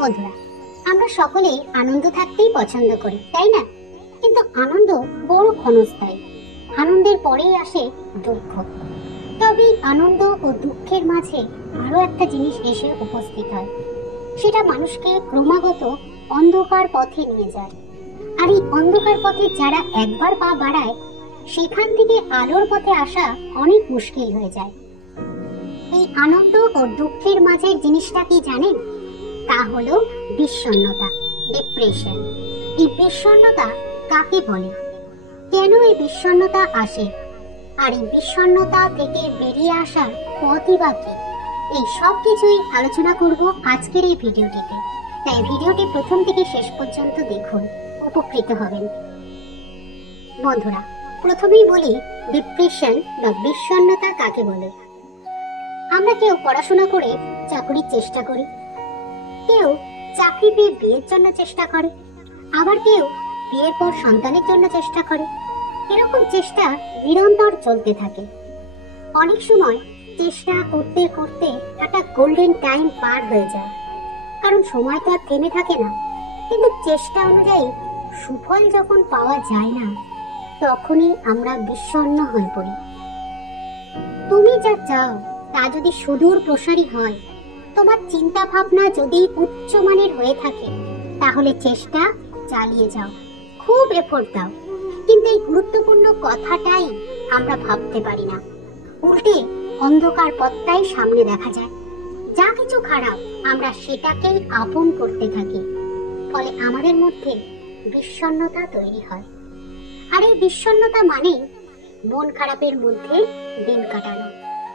বন্ধুরা, আমরা সকলেই আনন্দ থাকতেই পছন্দ করি, তাই না? কিন্তু আনন্দ বড় ক্ষণস্থায়ী। আনন্দের পরেই আসে দুঃখ। তবে আনন্দ ও দুঃখের মাঝে আরো একটা জিনিস এসে উপস্থিত হয়, সেটা মানুষকে ক্রমাগত অন্ধকার পথে নিয়ে যায়। আর এই অন্ধকার পথে যারা একবার পা বাড়ায়, সেখান থেকে আলোর পথে আসা অনেক মুশকিল হয়ে যায়। এই আনন্দ ও দুঃখের মাঝের জিনিসটা কি জানেন? তা হলো বিষণ্ণতা, ডিপ্রেশন। এই বিষণ্ণতা কাকে বলে, কেন এই বিষণ্ণতা আসে, আর এই বিষণ্ণতা থেকে বেরিয়ে আসার পথই বা কি, এই সব কিছুই আলোচনা করব আজকের এই ভিডিওটিতে। তাই ভিডিওটি প্রথম থেকে শেষ পর্যন্ত দেখুন, উপকৃত হবেন। বন্ধুরা, প্রথমেই বলি ডিপ্রেশন বা বিষণ্ণতা কাকে বলে। আমরা কেউ পড়াশোনা করে চাকরির চেষ্টা করি, কেউ চাকরি পেয়ে বিয়ের জন্য চেষ্টা করে, আবার কেউ বিয়ের পর সন্তানের জন্য চেষ্টা করে। এরকম চেষ্টা নিরন্তর চলতে থাকে। অনেক সময় চেষ্টা করতে করতে একটা গোল্ডেন টাইম পার হয়ে যায়, কারণ সময় তো আর থেমে থাকে না। কিন্তু চেষ্টা অনুযায়ী সুফল যখন পাওয়া যায় না, তখনই আমরা বিষণ্ণ হয়ে পড়ি। তুমি যা চাও তা যদি সুদূর প্রসারী হয়, তোমার চিন্তা ভাবনা যদি উচ্চমানের হয়ে থাকে, তাহলে চেষ্টা চালিয়ে যাও, খুব এফোর্ট দাও। কিন্তু এই গুরুত্বপূর্ণ কথাটাই আমরা ভাবতে পারি না। উল্টে অন্ধকার পথটাই সামনে দেখা যায়। যা কিছু খারাপ আমরা সেটাকেই আপন করতে থাকি, ফলে আমাদের মধ্যে বিষণ্ণতা তৈরি হয়। আর এই বিষণ্ণতা মানে মন খারাপের মধ্যে দিন কাটানো,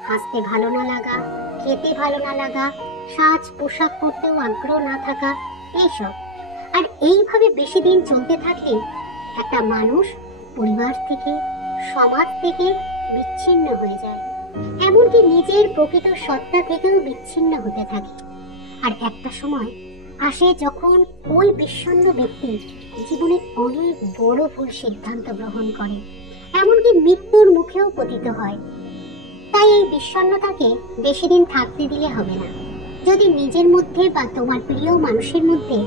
হাসতে ভালো না লাগা, খেতে ভালো না লাগা, সাজ পোশাক পরতেও আগ্রহ না থাকা, এইসব। আর এইভাবে বেশি দিন চলতে থাকলে একটা মানুষ পরিবার থেকে, সমাজ থেকে বিচ্ছিন্ন হয়ে যায়, এমনকি নিজের প্রকৃত সত্তা থেকেও বিচ্ছিন্ন হতে থাকে। আর একটা সময় আসে যখন ওই বিষণ্ণ ব্যক্তি জীবনে অনেক বড় ভুল সিদ্ধান্ত গ্রহণ করে, এমনকি মৃত্যুর মুখেও পতিত হয়। তাই এই বিষণ্ণতাকে বেশি দিন থাকতে দিলে হবে না। যদি নিজের মধ্যে বা তোমার প্রিয় মানুষের মধ্যে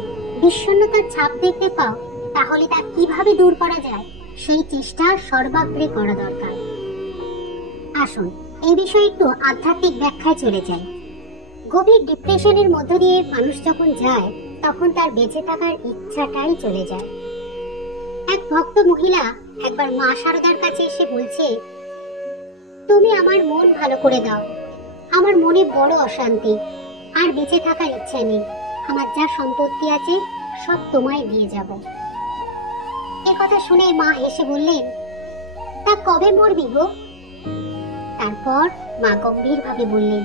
বিষণ্ণতার ছাপ দেখতে পাও, তাহলে তা কিভাবে দূর করা যায় সেই চেষ্টা সর্বাগ্রে করা দরকার। আসুন এই বিষয়ে একটু আধ্যাত্মিক ব্যাখ্যায় চলে যাই। গভীর ডিপ্রেশনের মধ্য দিয়ে মানুষ যখন যায়, তখন তার বেঁচে থাকার ইচ্ছাটাই চলে যায়। এক ভক্ত মহিলা একবার মা শারদার কাছে এসে বলছে, তুমি আমার মন ভালো করে দাও, আমার মনে বড় অশান্তি, আর বেঁচে থাকার ইচ্ছা নেই, আমার যা সম্পত্তি আছে সব তোমায় দিয়ে যাব। এ কথা শুনে মা হেসে বললেন, তা কবে মরবি গো? তারপর মা গম্ভীর ভাবে বললেন,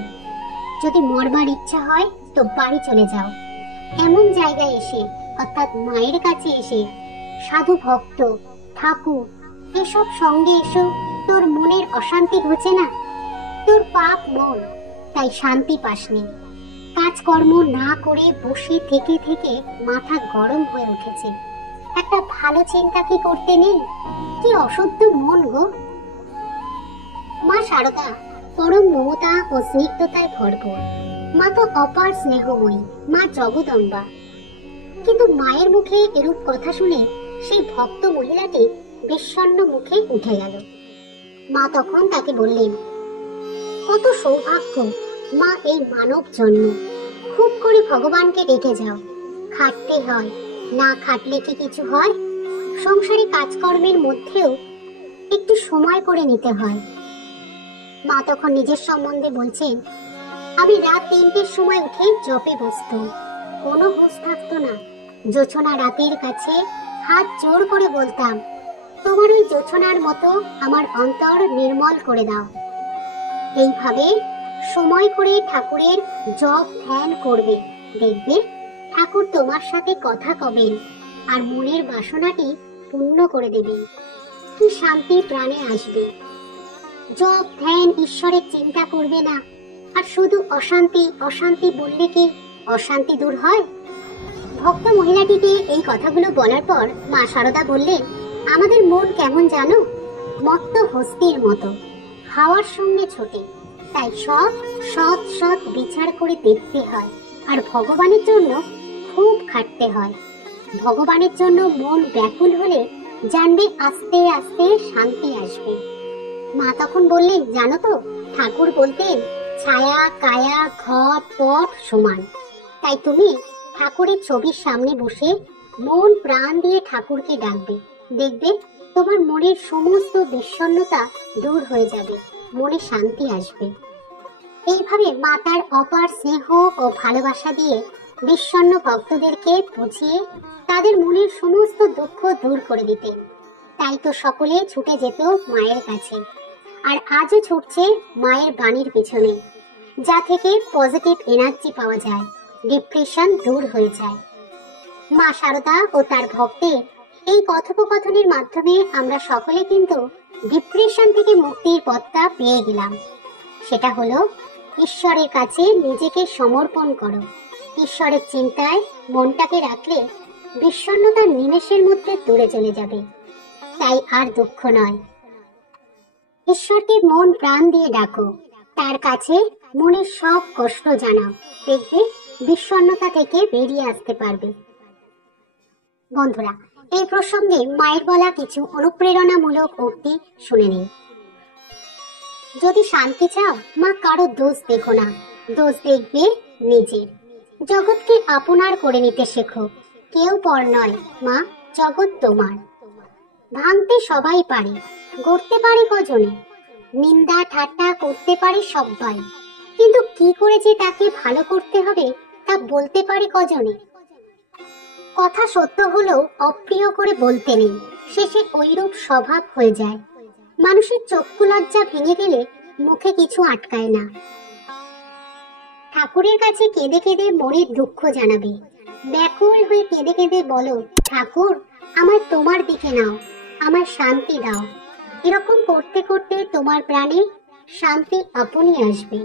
যদি মরবার ইচ্ছা হয় তো বাড়ি চলে যাও। এমন জায়গায় এসে, অর্থাৎ মায়ের কাছে এসে, সাধু ভক্ত ঠাকুর এসব সঙ্গে এসো, তোর মনের অশান্তি ঘুচে না? তোর পাপ মন, তাই শান্তি পাসনি। কাজকর্ম না করে বসে থেকে থেকে মাথা গরম হয়ে উঠেছে। একটা ভালো চিন্তা কি করতে নেই? কি অশুদ্ধ মন গো! মা শারদা পরম মমতা ও স্নিগ্ধতায় ভরপুর। মা তো অপার স্নেহময়ী, মা জগদম্বা। কিন্তু মায়ের মুখে এরূপ কথা শুনে সেই ভক্ত মহিলাটি বিষণ্ণ মুখে উঠে গেল। মা তখন তাকে বললেন, কত সৌভাগ্য মা এই মানব জন্ম। খুব করে ভগবানকে ডেকে যাও। খাটতে হয়, না খাটলে কি কিছু হয়? সংসারে কাজকর্মের মধ্যেও একটু সময় করে নিতে হয়। মা তখন নিজের সম্বন্ধে বলছেন, আমি রাত 3টের সময় উঠে জপে বসতাম, কোনো হুঁশ থাকতো না। জোছনা রাতের কাছে হাত জোর করে বলতাম, তোমার ওই জোছনার মতো আমার অন্তর নির্মল করে দাও। এইভাবে সময় করে ঠাকুরের জপ ধ্যান করবে, দেখবে ঠাকুর তোমার সাথে কথা কবেন আর মনের বাসনাটি পূর্ণ করে দেবেন। কি শান্তি প্রাণে আসবে। জপ ধ্যান ঈশ্বরের চিন্তা করবে না, আর শুধু অশান্তি অশান্তি বললে কি অশান্তি দূর হয়? ভক্ত মহিলাটিকে এই কথাগুলো বলার পর মা শারদা বললেন, আমাদের মন কেমন জানো? মত্ত হস্তির মতো, হাওয়ার সঙ্গে ছোটে। তাই সব সৎ সৎ বিচার করে দেখতে হয়, আর ভগবানের জন্য খুব খাটতে হয়। ভগবানের জন্য মন ব্যাকুল হলে জানবে আস্তে আস্তে শান্তি আসবে। মা তখন বললেন, জানো তো, ঠাকুর বলতেন ছায়া কায়া ঘট পট সমান। তাই তুমি ঠাকুরের ছবির সামনে বসে মন প্রাণ দিয়ে ঠাকুরকে ডাকবে, দেখবে তোমার মনের সমস্ত বিষণ্ণতা দূর হয়ে যাবে, মনে শান্তি আসবে। এইভাবে মা তার অপার স্নেহ ও ভালোবাসা দিয়ে বিষণ্ণ ভক্তদেরকে বুঝিয়ে তাদের মনের সমস্ত দুঃখ দূর করে দিতেন। তাই তো সকলে ছুটে যেত মায়ের কাছে, আর আজও ছুটছে মায়ের বাণীর পিছনে, যা থেকে পজিটিভ এনার্জি পাওয়া যায়, ডিপ্রেশন দূর হয়ে যায়। মা শারদা ও তার ভক্তের এই কথোপকথনের মাধ্যমে আমরা সকলে কিন্তু ডিপ্রেশন থেকে মুক্তির পথটা পেয়ে গেলাম। সেটা হলো ঈশ্বরের কাছে নিজেকে সমর্পণ করো। ঈশ্বরের চিন্তায় মনটাকে রাখলে বিষণ্ণতা নিমেষের মধ্যে দূরে চলে যাবে, তাই আর দুঃখ নয়। ঈশ্বরকে মন প্রাণ দিয়ে ডাকো, তার কাছে মনের সব কষ্ট জানাও, দেখবে বিষণ্ণতা থেকে বেরিয়ে আসতে পারবে। বন্ধুরা, এই প্রসঙ্গে মায়ের বলা কিছু অনুপ্রেরণামূলক উক্তি শুনে নিন। যদি শান্তি চাও, মা কারো দোষ দেখো না, দোষ দেখবে নিজের। জগৎকে আপনার করে নিতে শেখো, কেউ পর নয় মা, জগৎ তোমার। ভাঙতে সবাই পারে, গড়তে পারে কজনে। নিন্দা ঠাট্টা করতে পারে সবাই, কিন্তু কি করে যে তাকে ভালো করতে হবে তা বলতে পারে কজনে। কথা সত্য হলেও অপ্রিয় করে বলতে নেই, শেষে ঐরূপ স্বভাব হয়ে যায়। মানুষের চক্ষু লজ্জা ভেঙে গেলে মুখে কিছু আটকায় না। ঠাকুরের কাছে কেঁদে কেঁদে মনের দুঃখ জানাবে, ব্যাকুল হয়ে কেঁদে কেঁদে বলো, ঠাকুর আমার তোমার দিকে নাও, আমার শান্তি দাও। এরকম করতে করতে তোমার প্রাণে শান্তি আপনি আসবে।